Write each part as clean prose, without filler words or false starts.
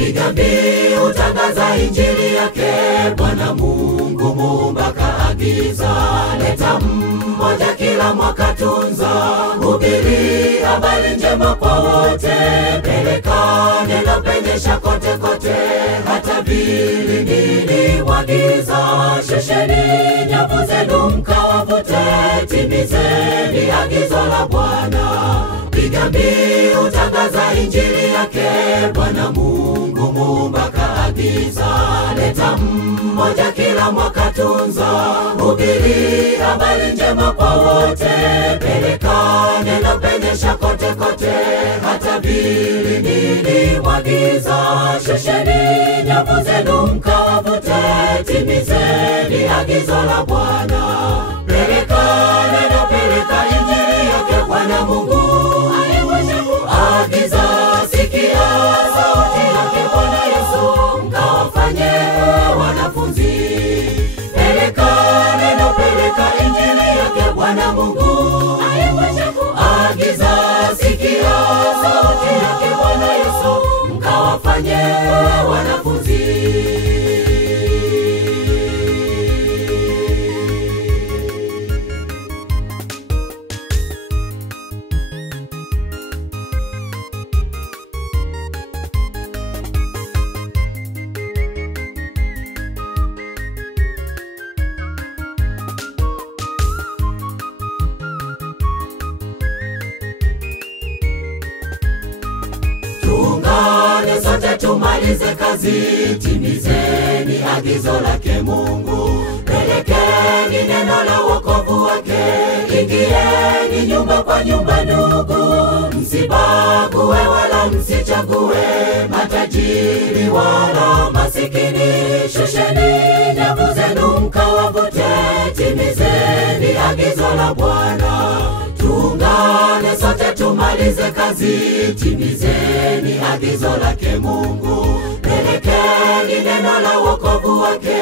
piga mbiu tangaza injili yake. Bwana Mungu Muumba kaagiza, leta mmoja kila mwaka tunza, hubiri habari njema kwa wote, peleka neno penyesha kote kote, hata vilindini mwa giza, shesheni nyavu zenu mkawavute, timizeni agizo la Bwana, piga mbiu tangaza injili yake. Bwana Mungu Muumba kaagiza, leta mmoja kila mwaka tunza, hubiri habari njema kwa wote, peleka neno penyesha kote kote, hata vilindini mwa giza, shesheni nyavu zenu mkawavute, timizeni agizo la Bwana, peleka neno, peleka injili yake. Bwana Mungu alimwisha kuagiza, sikia sauti yake Bwana Yesu, mkawafanye wanafunzi, peleka neno, peleka injili yake. Bwana Mungu alimwisha kuagiza, sikia sauti yake Bwana Yesu, mkawafanye wanafunzi. Tuungane sote tumalize kazi, timizeni agizo lake Mungu, pelekeni neno la wokovu wake, ingieni nyumba kwa nyumba ndugu, msibague wala msichague, matajiri wala masikini, shusheni nyavu zenu mkawavute, timizeni agizo la Bwana. Tuungane sote tumalize kazi, timizeni agizo lake Mungu, pelekeni neno la wokovu wake,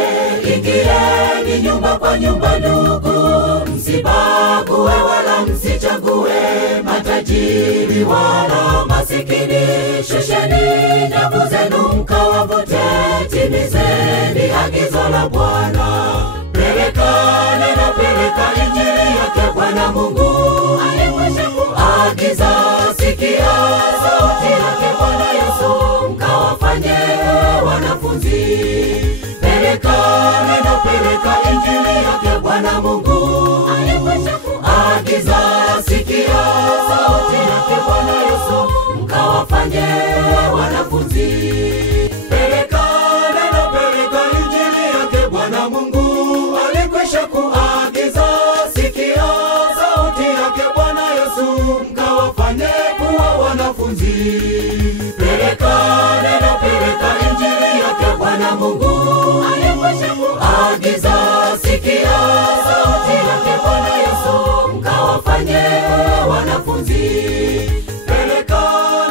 ingieni nyumba kwa nyumba ndugu, msibague wala msichague, matajiri wala masikini, shusheni nyavu zenu mkawavute, timizeni agizo la Bwana, peleka neno, peleka injili yake. Bwana Mungu alimwisha kuagiza, sikia sauti yake Bwana Yesu, mkawafanye wanafunzi, peleka neno, peleka injili yake. Bwana Mungu alimwisha kuagiza, sikia sauti yake Bwana Yesu, mkawafanye wanafunzi, peleka neno, peleka injili yake. Bwana Mungu alikwisha kuagiza, sikia sauti yake Bwana Yesu, mkawafanye kuwa wanafunzi, peleka neno, peleka injili yake. Bwana Mungu alikwisha kuagiza, sikia sauti yake Bwana Yesu, mkawafanye wanafunzi, peleka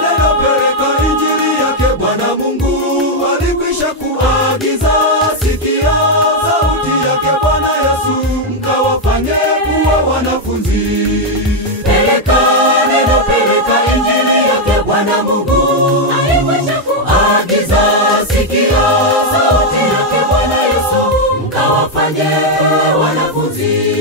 neno, peleka injili yake. Bwana Mungu alikwisha kuagiza, sikia sauti yake Bwana Yesu, mkawafanye kuwa wanafunzi, peleka neno, peleka injili yake. Bwana Mungu alikwisha kuagiza, sikia sauti yake Bwana Yesu, mkawafanye wanafunzi.